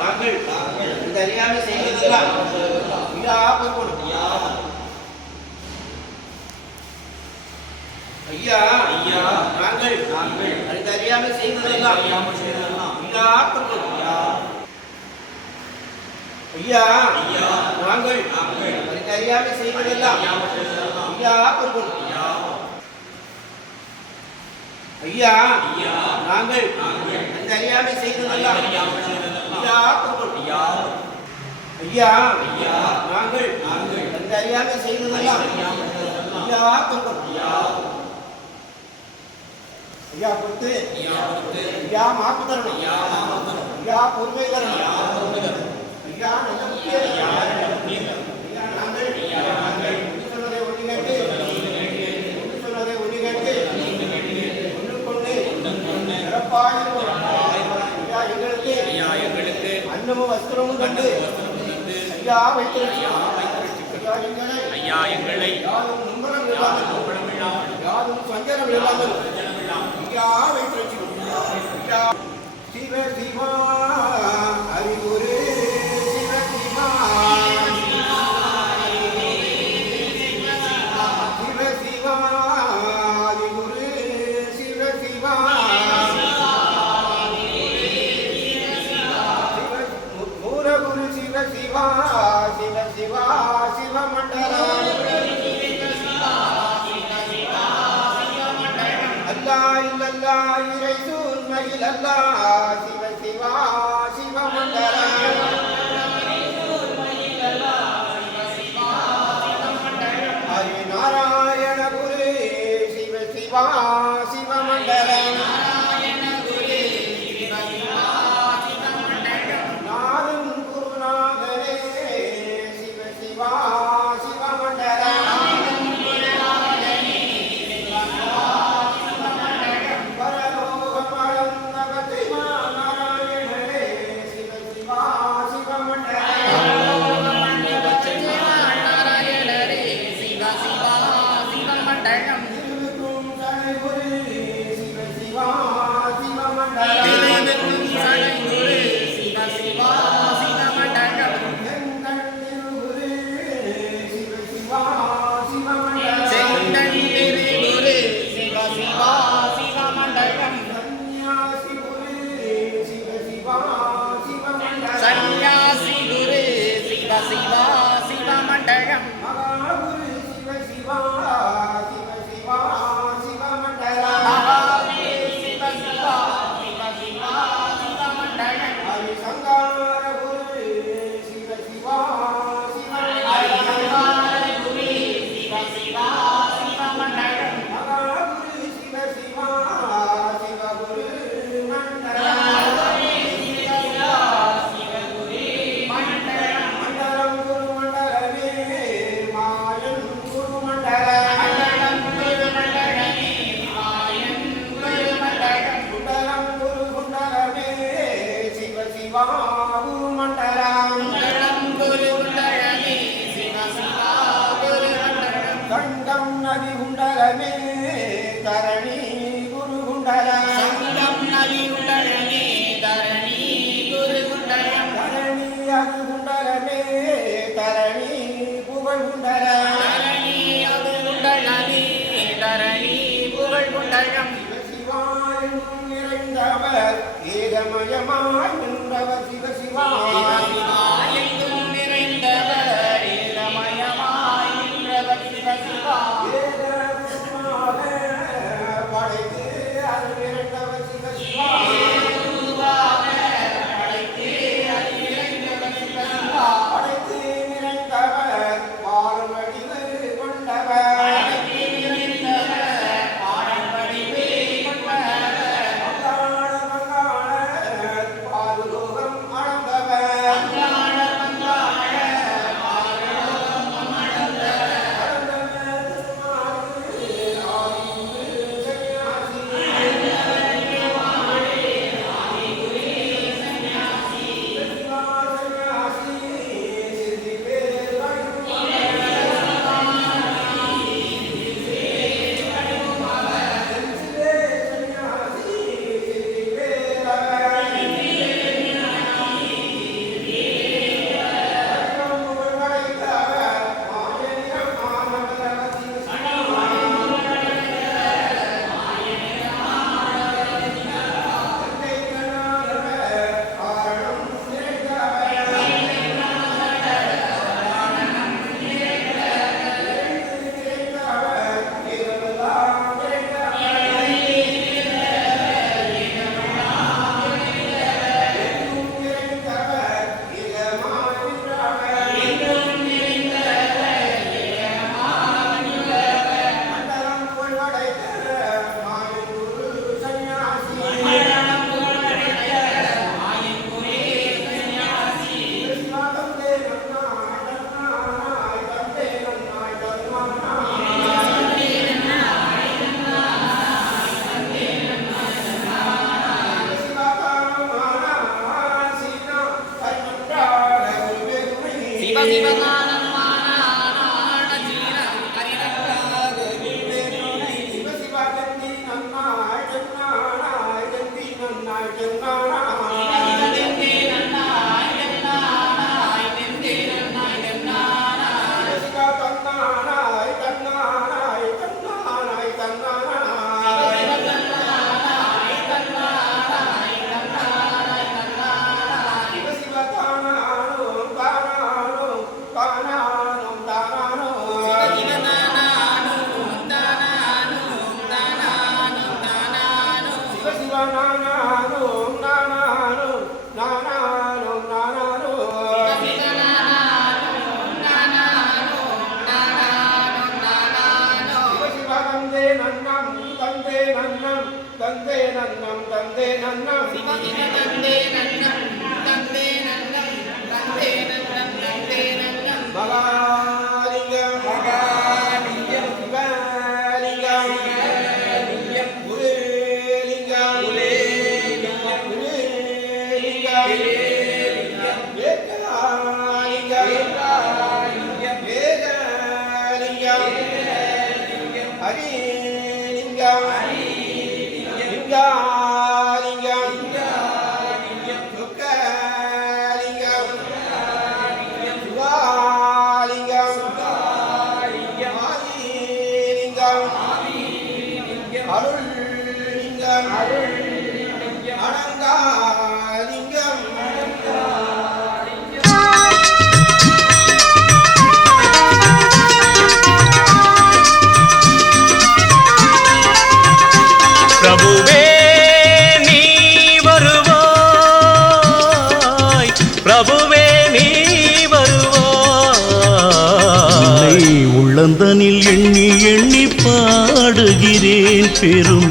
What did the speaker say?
நாங்கள் இந்த அறியாமை செய்வதெல்லாம் ஐயா பொறுப்போடு ஐயா ஐயா நாங்கள் நாங்கள் அறிந்த அறியாமை செய்வதெல்லாம் அறியாமல் செய்வதெல்லாம் ஐயா பொறுப்போடு ஐயா ஐயா நாங்கள் நாங்கள் அறிந்த செய்வதெல்லாம் ஐயா ஐயா ஐயா நாங்கள் அந்த அறியாமை செய்ததெல்லாம் ஐயா ஐயா. ஐயா நாங்கள் அந்த அறியாமை செய்ததெல்லாம் ஐயா ஐயா. ஐயா கொடுத்து ஐயா மாப்பு தரணும் ஐயா பொறுமை தரணும் ஐயா நல்ல முக்கியம் உத்தரவு கண்டு. ஐயா வைத்திருக்கிறார் ஐயா எங்களை. யாரும் நுங்கரம் இல்லாமல் யாரும் சஞ்சலம் இல்லாமல் ஐயா வைத்திருக்கிறார் சிவ சிவா மண்டலா சிவ சிவா சிவ மண்டலா ஹரி நாராயண குரு சிவ சிவா శివాయ శివ శివాయ バナ నన్న శివకి నన్న பிரபுவே நீ வருவாய். பிரபுவே நீ வருவாய். உள்ளந்தனில் எண்ணி எண்ணி பாடுகிறேன் பெரும்